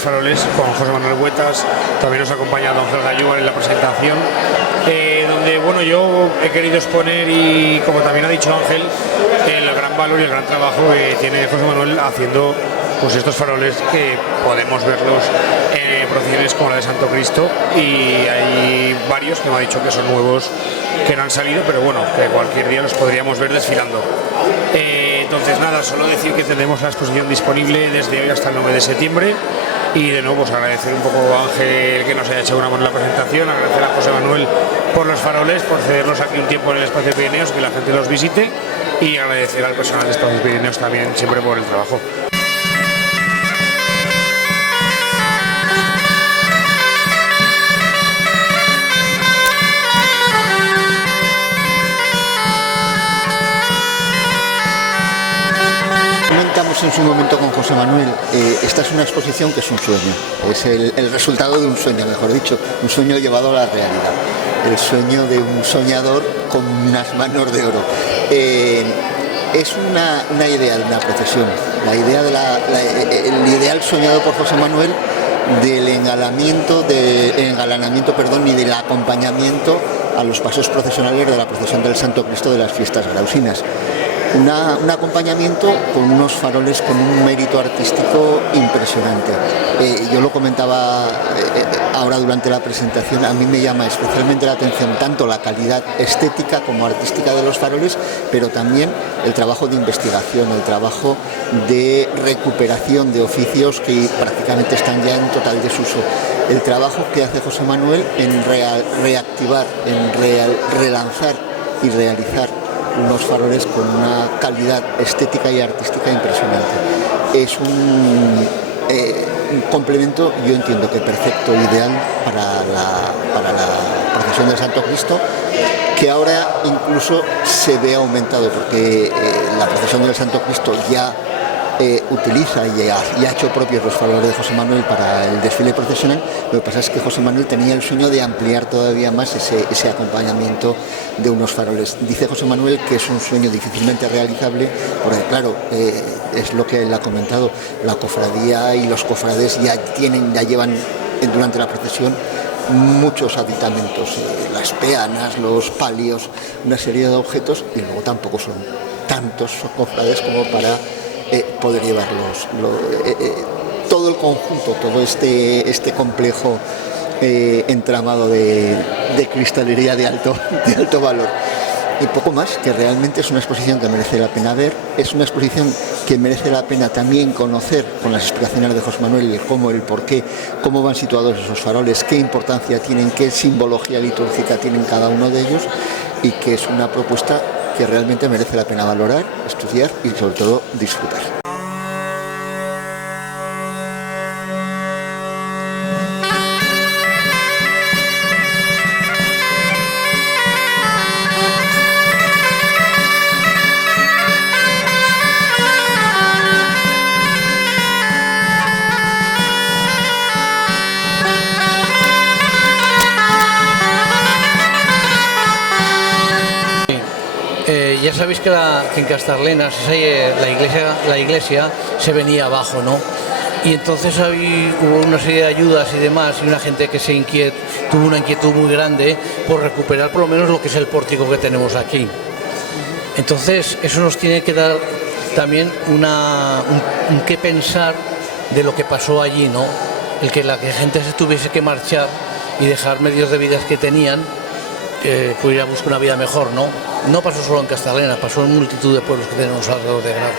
los faroles con José Manuel Huetas. También nos ha acompañado Ángel Gallúa en la presentación, donde bueno, yo he querido exponer, y como también ha dicho Ángel, el gran valor y el gran trabajo que tiene José Manuel haciendo pues estos faroles, que podemos verlos en procesiones como la de Santo Cristo, y hay varios que me ha dicho que son nuevos, que no han salido, pero bueno, que cualquier día los podríamos ver desfilando. Entonces nada, solo decir que tendremos la exposición disponible desde hoy hasta el 9 de septiembre, y de nuevo pues agradecer un poco a Ángel que nos haya hecho una buena presentación, agradecer a José Manuel por los faroles, por cedernos aquí un tiempo en el Espacio Pirineos, que la gente los visite, y agradecer al personal de Espacio Pirineos también siempre por el trabajo. Comentamos en su momento con José Manuel, esta es una exposición que es un sueño, es el resultado de un sueño, mejor dicho, un sueño llevado a la realidad, el sueño de un soñador con unas manos de oro. Es una idea de una procesión, la idea de el ideal soñado por José Manuel del engalanamiento y del acompañamiento a los pasos procesionales de la procesión del Santo Cristo de las fiestas grausinas. Un acompañamiento con unos faroles con un mérito artístico impresionante. Yo lo comentaba ahora durante la presentación, a mí me llama especialmente la atención tanto la calidad estética como artística de los faroles, pero también el trabajo de investigación, el trabajo de recuperación de oficios que prácticamente están ya en total desuso. El trabajo que hace José Manuel en reactivar, en relanzar y realizar unos faroles con una calidad estética y artística impresionante. Es un complemento, yo entiendo que perfecto, ideal para la procesión del Santo Cristo, que ahora incluso se ve aumentado, porque la procesión del Santo Cristo ya utiliza y ha hecho propios los faroles de José Manuel para el desfile procesional. Lo que pasa es que José Manuel tenía el sueño de ampliar todavía más ese acompañamiento de unos faroles. Dice José Manuel que es un sueño difícilmente realizable, porque claro, es lo que él ha comentado, la cofradía y los cofrades ya llevan durante la procesión muchos aditamentos, las peanas, los palios, una serie de objetos, y luego tampoco son tantos cofrades como para poder llevarlos, todo el conjunto, todo este complejo entramado de cristalería de alto valor. Y poco más, que realmente es una exposición que merece la pena ver, es una exposición que merece la pena también conocer con las explicaciones de José Manuel, el cómo, el por qué, cómo van situados esos faroles, qué importancia tienen, qué simbología litúrgica tienen cada uno de ellos, y que es una propuesta que realmente merece la pena valorar, estudiar y sobre todo disfrutar. Ya sabéis que en Castarlenas la iglesia se venía abajo, ¿no? Y entonces hubo una serie de ayudas y demás, y una gente que tuvo una inquietud muy grande por recuperar por lo menos lo que es el pórtico que tenemos aquí. Entonces eso nos tiene que dar también un qué pensar de lo que pasó allí, ¿no? El que la gente se tuviese que marchar y dejar medios de vida que tenían, pudiera buscar una vida mejor, ¿no? No pasó solo en Castarlenas, pasó en multitud de pueblos que tenemos alrededor de Graus.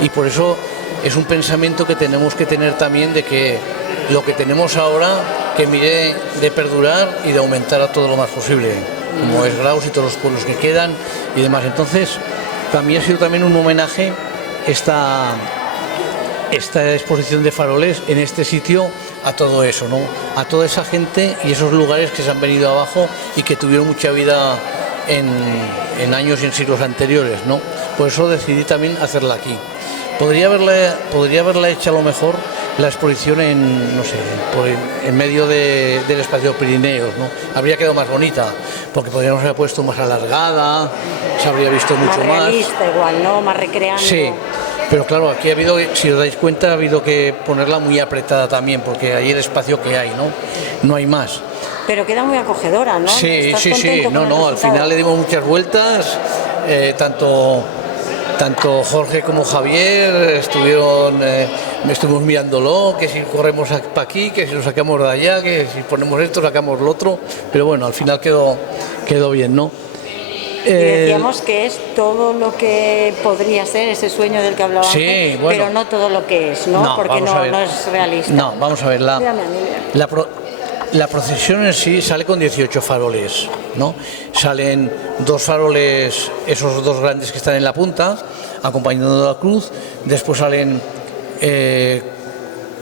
Y por eso es un pensamiento que tenemos que tener también, de que lo que tenemos ahora, que mire de perdurar y de aumentar a todo lo más posible, como es Graus y todos los pueblos que quedan y demás. Entonces, para mí ha sido también un homenaje esta exposición de faroles en este sitio a todo eso, ¿no? A toda esa gente y esos lugares que se han venido abajo y que tuvieron mucha vida en años y en siglos anteriores, ¿no? Por eso decidí también hacerla aquí. Podría haberla hecho a lo mejor la exposición en medio del Espacio Pirineos, ¿no? Habría quedado más bonita, porque podríamos haber puesto más alargada, se habría visto mucho más. Realista igual, ¿no? Más recreando. Sí, Pero claro, aquí ha habido, si os dais cuenta, ha habido que ponerla muy apretada también, porque ahí el espacio que hay, ¿no? No hay más. Pero queda muy acogedora, ¿no? Sí, ¿Estás sí, contento con el al resultado? final le dimos muchas vueltas, tanto Jorge como Javier estuvimos mirándolo, que si corremos para aquí, que si lo sacamos de allá, que si ponemos esto, sacamos lo otro, pero bueno, al final quedó bien, ¿no? Y decíamos que es todo lo que podría ser ese sueño del que hablaba Sí, antes, bueno. pero no todo lo que es, ¿no? Porque vamos a ver. no es realista. No, vamos a ver, Mírame a mí, mira. la procesión en sí sale con 18 faroles, ¿no? Salen 2 faroles, esos 2 grandes que están en la punta, acompañando la cruz, después salen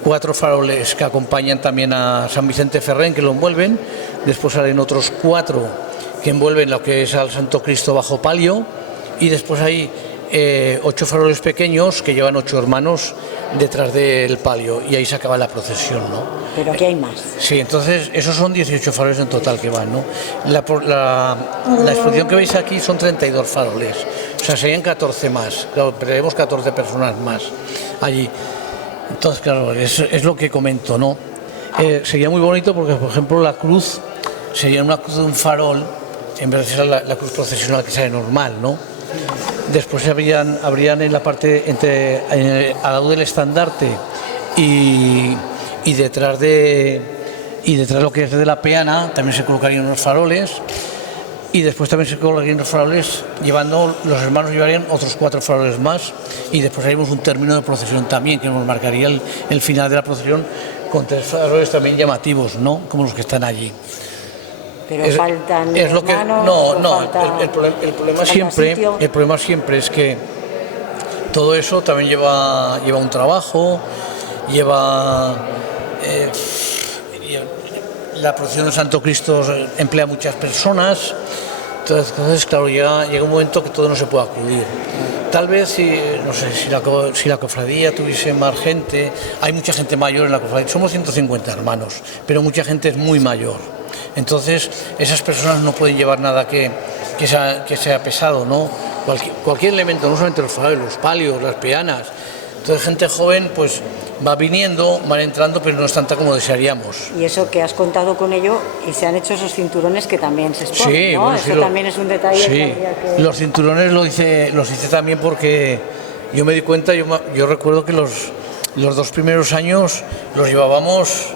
4 faroles que acompañan también a San Vicente Ferrer, que lo envuelven, después salen otros 4 que envuelven lo que es al Santo Cristo bajo palio, y después hay 8 faroles pequeños que llevan 8 hermanos detrás del palio, y ahí se acaba la procesión, ¿no? Pero aquí hay más. Sí, entonces esos son 18 faroles en total que van, ¿no? La exposición que veis aquí son 32 faroles, o sea, serían 14 más, claro, veremos 14 personas más allí. Entonces, claro, es lo que comento, ¿no? Sería muy bonito porque, por ejemplo, la cruz sería una cruz de un farol, en vez de ser la cruz procesional que sale normal, ¿no? Después habrían en la parte al lado del estandarte y detrás de lo que es de la peana también se colocarían unos faroles, y después también se colocarían unos faroles, los hermanos llevarían otros 4 faroles más, y después haríamos un término de procesión también que nos marcaría el final de la procesión con 3 faroles también llamativos, ¿no? Como los que están allí. Pero faltan es lo que hermanos, el problema siempre es que todo eso también lleva un trabajo, la procesión del Santo Cristo emplea muchas personas, entonces claro, llega un momento que todo no se puede acudir. Tal vez no sé, si la cofradía tuviese más gente, hay mucha gente mayor en la cofradía, somos 150 hermanos, pero mucha gente es muy mayor. Entonces esas personas no pueden llevar nada que sea pesado, ¿no? Cualquier elemento, no solamente los faroles, los palios, las peanas. Entonces gente joven pues va viniendo, van entrando, pero no es tanta como desearíamos. Y eso que has contado con ello, y se han hecho esos cinturones que también se exponen, Sí, ¿no? bueno, Eso también es un detalle sí. que habría que... Los cinturones los hice también porque yo me di cuenta, yo recuerdo que los 2 primeros años los llevábamos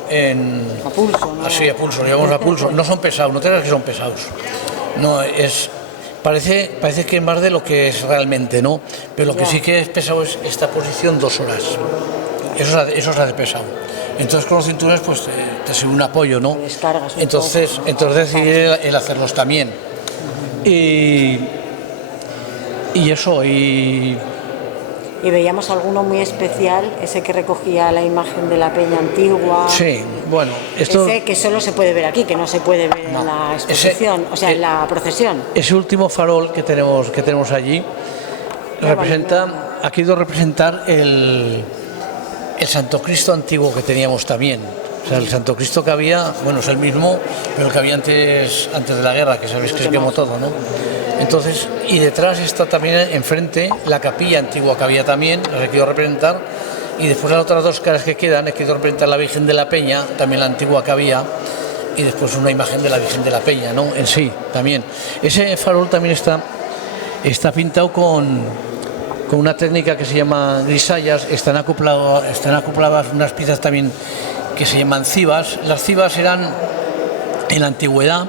a pulso, ¿no? Así, a pulso, los llevamos a pulso. No son pesados, no te creas que son pesados. No, parece que es más de lo que es realmente, ¿no? Pero lo que sí que es pesado es esta posición 2 horas. Eso se hace pesado. Entonces con los cinturones pues te sirve un apoyo, ¿no? Descargas un Entonces poco, ¿no? decidí el hacerlos también. Y eso, Y veíamos alguno muy especial, ese que recogía la imagen de la peña antigua. sí, bueno, esto... Ese que solo se puede ver aquí, que no se puede ver en la exposición, en la procesión. Ese último farol que tenemos allí ha querido representar el Santo Cristo antiguo que teníamos también. O sea, el Santo Cristo que había, bueno, es el mismo, pero el que había antes de la guerra, que sabéis que se quemó todo, ¿no? Entonces, y detrás está también enfrente la capilla antigua que había también, la he querido representar, y después las otras 2 caras que quedan, he querido representar la Virgen de la Peña, también la antigua que había, y después una imagen de la Virgen de la Peña, ¿no? En sí, también. Ese farol también está pintado con una técnica que se llama grisallas, están acopladas unas piezas también que se llaman cibas. Las cibas eran en la antigüedad,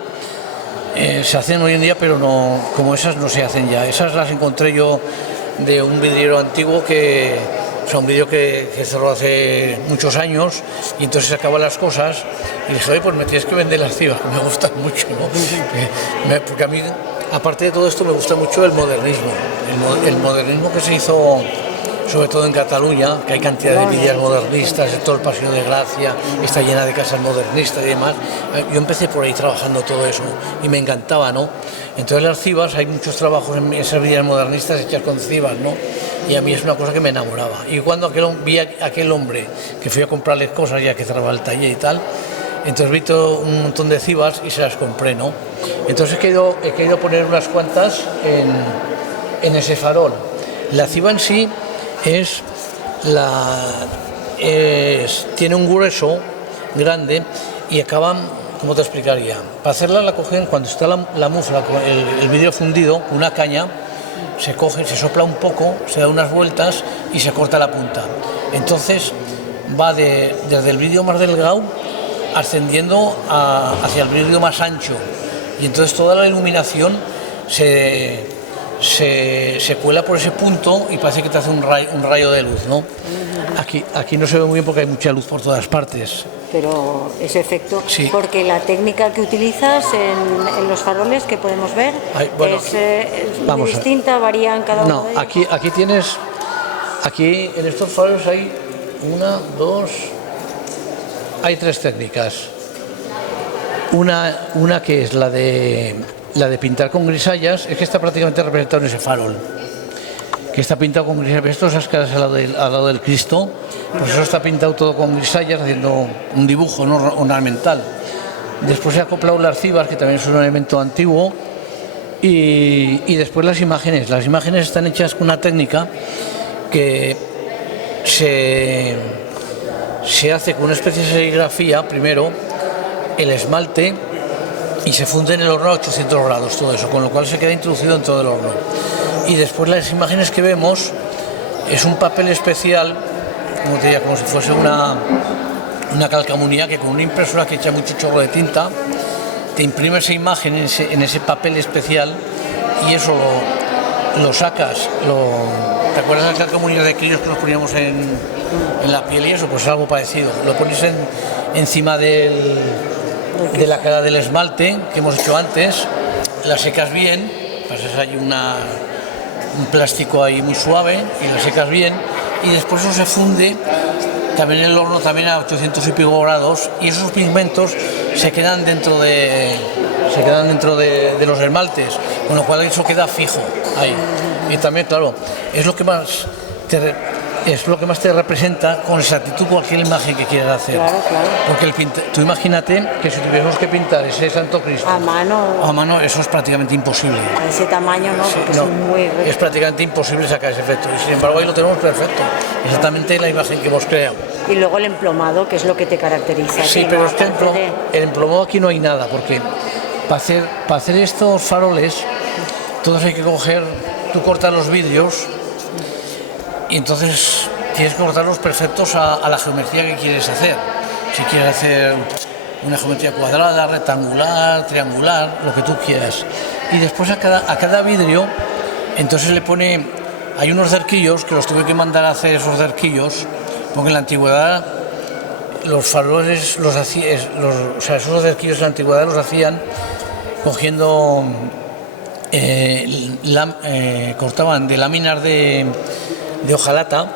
se hacen hoy en día, pero no, como esas no se hacen ya. Esas las encontré yo de un vidriero antiguo un vidrio que cerró hace muchos años, y entonces se acaban las cosas y dije, oye, pues me tienes que vender las cibas, que me gustan mucho, ¿no? Porque a mí, aparte de todo esto, me gusta mucho el modernismo. El modernismo que se hizo sobre todo en Cataluña, que hay cantidad de villas modernistas, todo el Paseo de Gracia está llena de casas modernistas y demás. Yo empecé por ahí trabajando todo eso y me encantaba, ¿no? Entonces las cibas, hay muchos trabajos en esas villas modernistas hechas con cibas, ¿no? Y a mí es una cosa que me enamoraba. Y cuando vi a aquel hombre que fui a comprarles cosas ya que cerraba el taller y tal, entonces vi todo un montón de cibas y se las compré, ¿no? Entonces he querido poner unas cuantas en ese farol. La ciba en sí tiene un grueso grande y acaban, ¿cómo te explicaría? Para hacerla la cogen cuando está la mufla, el vidrio fundido, una caña, se coge, se sopla un poco, se da unas vueltas y se corta la punta. Entonces va desde el vidrio más delgado ascendiendo hacia el vidrio más ancho, y entonces toda la iluminación se cuela por ese punto y parece que te hace un rayo de luz, ¿no? Aquí no se ve muy bien porque hay mucha luz por todas partes. Pero ese efecto, sí. Porque la técnica que utilizas en los faroles que podemos ver es muy distinta, varía en cada uno de ellos. Aquí en estos faroles hay hay 3 técnicas. Una que es la de pintar con grisallas, es que está prácticamente representado en ese farol, que está pintado con grisallas. Estas caras al lado del Cristo, pues eso está pintado todo con grisallas, haciendo un dibujo, ¿no?, ornamental. Después se ha acoplado las cibas, que también es un elemento antiguo, y después las imágenes. Las imágenes están hechas con una técnica que se hace con una especie de serigrafía, primero el esmalte, y se funde en el horno a 800 grados todo eso, con lo cual se queda introducido dentro del horno. Y después las imágenes que vemos es un papel especial, como si fuese una calcamonía, que con una impresora que echa mucho chorro de tinta te imprime esa imagen en ese papel especial, y eso lo sacas. ¿Te acuerdas de las calcamonías de críos que nos poníamos en la piel y eso? Pues es algo parecido. Lo pones encima de la cara del esmalte que hemos hecho antes, la secas bien, pasas ahí un plástico ahí muy suave y la secas bien, y después eso se funde también en el horno, también a 800 y pico grados, y esos pigmentos se quedan dentro de los esmaltes, con lo cual eso queda fijo ahí. Y también, claro, es lo que más te representa con exactitud cualquier imagen que quieras hacer. Claro. Porque tú imagínate que si tuviéramos que pintar ese Santo Cristo a mano, eso es prácticamente imposible. A ese tamaño no, porque son muy rectos. Es prácticamente imposible sacar ese efecto, y sin embargo ahí lo tenemos perfecto, exactamente la imagen que hemos creado. Y luego el emplomado, que es lo que te caracteriza. Sí, pero el emplomado aquí no hay nada, porque para hacer estos faroles, todos hay que coger, tú cortas los vidrios, y entonces tienes que cortarlos perfectos a la geometría que quieres hacer. Si quieres hacer una geometría cuadrada, rectangular, triangular, lo que tú quieras. Y después a cada vidrio, entonces hay unos cerquillos que los tuve que mandar a hacer, esos cerquillos, porque en la antigüedad los faroles esos cerquillos en la antigüedad los hacían cogiendo, cortaban de láminas de hojalata,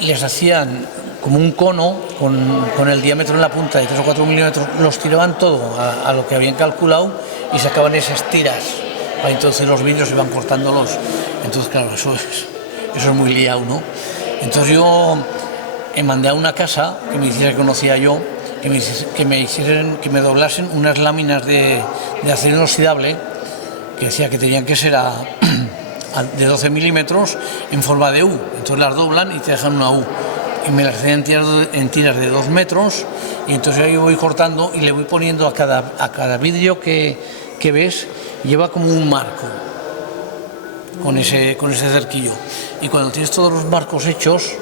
les hacían como un cono con el diámetro en la punta de 3 o 4 milímetros, los tiraban todo a lo que habían calculado y sacaban esas tiras para introducir los vidrios y iban cortándolos. Entonces, claro, eso es muy liado, ¿no? Entonces yo mandé a una casa que me hiciera, que conocía yo, que me doblasen unas láminas de acero inoxidable, que decía que tenían que ser de 12 milímetros en forma de U. Entonces las doblan y te dejan una U. Y me las hacían en tiras de 2 metros, y entonces ahí voy cortando y le voy poniendo a cada vidrio que ves, lleva como un marco con ese cerquillo. Y cuando tienes todos los marcos hechos,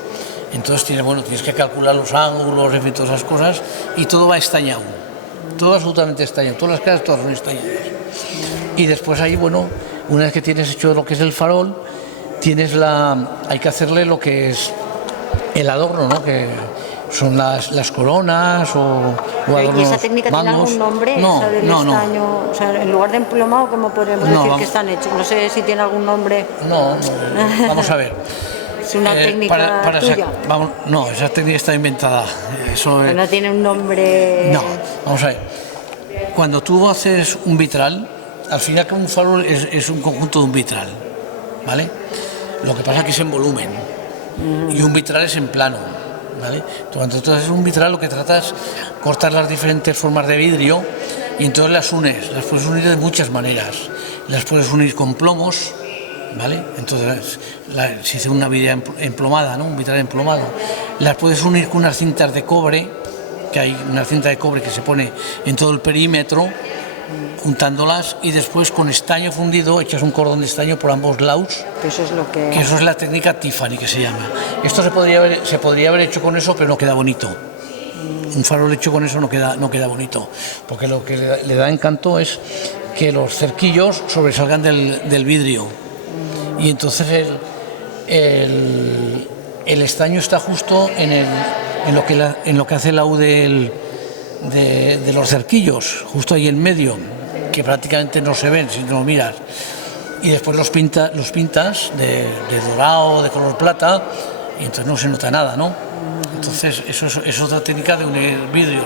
entonces tienes que calcular los ángulos, en fin, todas esas cosas, y todo va estañado, todo absolutamente estañado, todas las caras todas son estañadas. Y después ahí, una vez que tienes hecho lo que es el farol, hay que hacerle lo que es el adorno, ¿no?, que son las coronas o adornos. ¿Y esa técnica tiene algún nombre? No. O sea, en lugar de emplomado, ¿cómo podemos decir que están hechos? No sé si tiene algún nombre. No, vamos a ver. ¿Es una técnica tuya? No, esa técnica está inventada. No tiene un nombre. No, vamos a ver. Cuando tú haces un vitral, al final que un farol es un conjunto de un vitral, ¿vale? Lo que pasa es que es en volumen, y un vitral es en plano, ¿vale? Cuando tú haces un vitral, lo que tratas es cortar las diferentes formas de vidrio, y entonces las puedes unir de muchas maneras. Las puedes unir con plomos, ¿vale? Entonces se hace una vidriera emplomada, ¿no? Un vitral emplomado. Las puedes unir con unas cintas de cobre, que hay una cinta de cobre que se pone en todo el perímetro, juntándolas, y después con estaño fundido echas un cordón de estaño por ambos lados. Que eso es la técnica Tiffany, que se llama. Esto se podría haber hecho con eso, pero no queda bonito. Un farol hecho con eso no queda bonito, porque lo que le da encanto es que los cerquillos sobresalgan del vidrio, y entonces el estaño está justo en lo que hace la U de los cerquillos, justo ahí en medio, que prácticamente no se ven si no lo miras. Y después los pintas de dorado, de color plata, y entonces no se nota nada, ¿no? Entonces eso es otra técnica de unir vidrios.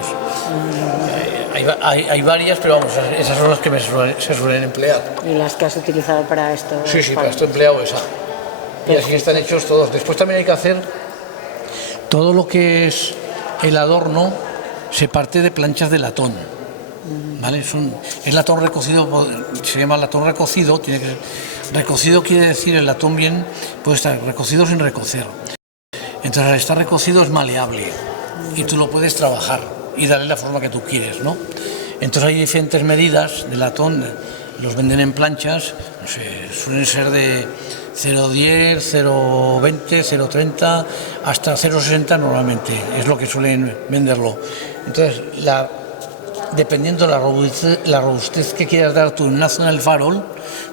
Hay varias, pero vamos, esas son las que se suelen emplear. ¿Y las que has utilizado para esto? Sí, para esto he empleado esa. Y así están hechos todos. Después también hay que hacer todo lo que es el adorno, se parte de planchas de latón, ¿vale? Es latón recocido, se llama latón recocido. Recocido quiere decir el latón bien, puede estar recocido sin recocer. Entonces, al estar recocido es maleable y tú lo puedes trabajar y darle la forma que tú quieres, ¿no? Entonces hay diferentes medidas de latón, los venden en planchas, no sé, suelen ser de 0,10, 0,20, 0,30 hasta 0,60 normalmente, es lo que suelen venderlo. Entonces, dependiendo la robustez que quieras dar tú en una zona del farol,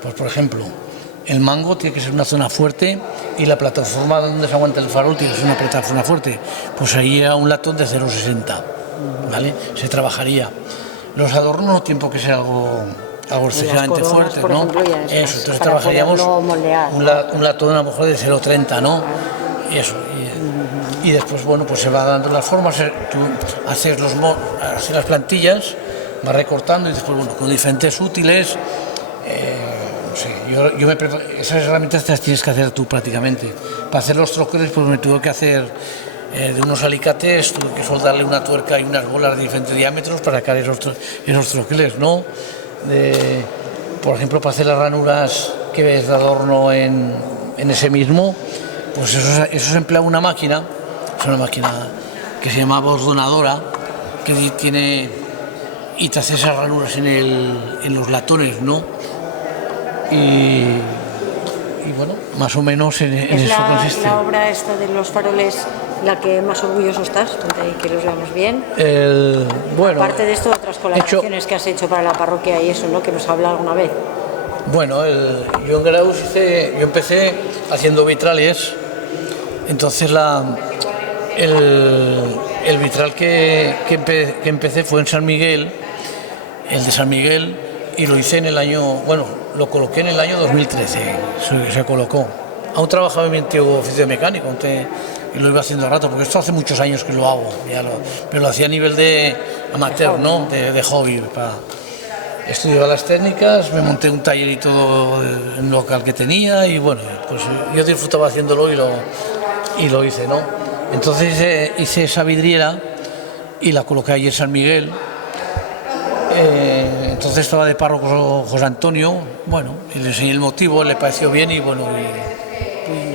pues por ejemplo, el mango tiene que ser una zona fuerte y la plataforma donde se aguanta el farol tiene que ser una plataforma fuerte. Pues ahí era un latón de 0,60, ¿vale? Se trabajaría. Los adornos no tienen por qué ser algo excesivamente fuerte, ¿no? Eso, entonces trabajaríamos un latón a lo mejor de 0,30, ¿no? Y eso. Y después, bueno, pues se va dando las formas, tú haces las plantillas, vas recortando y después, bueno, con diferentes útiles. Sí, esas herramientas te las tienes que hacer tú prácticamente. Para hacer los troqueles, pues me tuve que hacer de unos alicates, tuve que soldarle una tuerca y unas bolas de diferentes diámetros para sacar esos troqueles, ¿no? Por ejemplo, para hacer las ranuras que ves de adorno en ese mismo, pues eso se emplea una máquina, es una máquina que se llama bordonadora, que tiene y te hace esas ranuras en los latones, ¿no? Y bueno, más o menos en eso consiste. ¿Es la obra esta de los faroles la que más orgulloso estás? Ponte ahí que los veamos bien. Bueno, aparte de esto, otras colaboraciones que has hecho para la parroquia y eso, ¿no? Que nos habla alguna vez. Bueno, yo en Graus yo empecé haciendo vitrales, entonces el vitral que empecé fue en San Miguel, el de San Miguel, y lo hice lo coloqué en el año 2013, se colocó. Aún trabajaba en mi antiguo oficio de mecánico, y lo iba haciendo a rato, porque esto hace muchos años que lo hago, pero lo hacía a nivel de amateur, ¿no? De hobby. Estudiaba las técnicas, me monté un taller y todo en un local que tenía, y bueno, pues yo disfrutaba haciéndolo y lo hice, ¿no? Entonces hice esa vidriera y la coloqué allí en San Miguel. Entonces estaba de párroco José Antonio, bueno, y le enseñé el motivo, le pareció bien y bueno,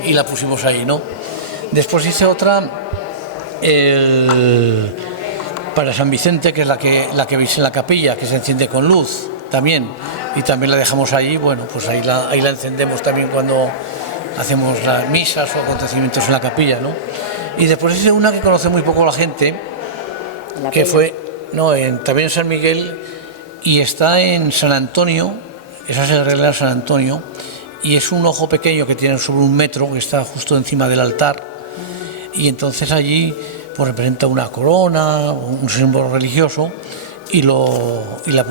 y la pusimos ahí, ¿no? Después hice otra para San Vicente, que es la que veis en la capilla, que se enciende con luz también, y también la dejamos ahí, bueno, pues ahí la encendemos también cuando hacemos las misas o acontecimientos en la capilla, ¿no? Y después hice una que conoce muy poco la gente, que fue también en San Miguel, y está en San Antonio, esa se arregla en San Antonio, y es un ojo pequeño que tiene sobre 1 metro, que está justo encima del altar, y entonces allí pues representa una corona, un símbolo religioso, y la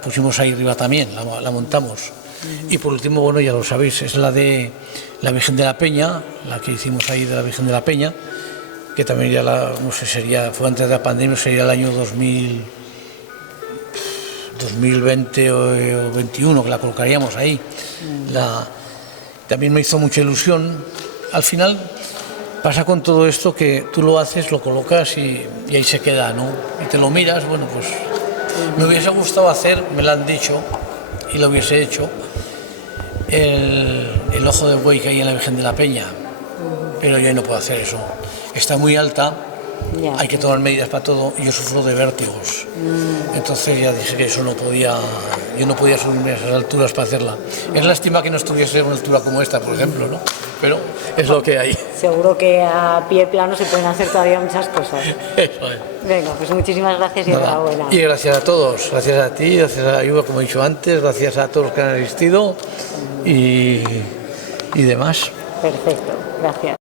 pusimos ahí arriba también, la montamos. Y por último, bueno, ya lo sabéis, es la de la Virgen de la Peña, la que hicimos ahí de la Virgen de la Peña, que también ya no sé, fue antes de la pandemia, sería el año 2020 o 2021, que la colocaríamos ahí. También me hizo mucha ilusión. Al final pasa con todo esto que tú lo haces, lo colocas y ahí se queda, ¿no? Y te lo miras, bueno, pues me hubiese gustado hacer, me lo han dicho y lo hubiese hecho, el ojo de buey que hay en la Virgen de la Peña, pero yo no puedo hacer eso. Está muy alta, hay que tomar medidas para todo, y yo sufro de vértigos. Entonces ya dije que eso no podía, yo no podía subirme a esas alturas para hacerla. Es lástima que no estuviese a una altura como esta, por ejemplo, ¿no? Pero es lo que hay. Seguro que a pie plano se pueden hacer todavía muchas cosas. Eso es. Venga, pues muchísimas gracias y enhorabuena. Y gracias a todos, gracias a ti, gracias a Ayuba, como he dicho antes, gracias a todos los que han asistido y demás. Perfecto, gracias.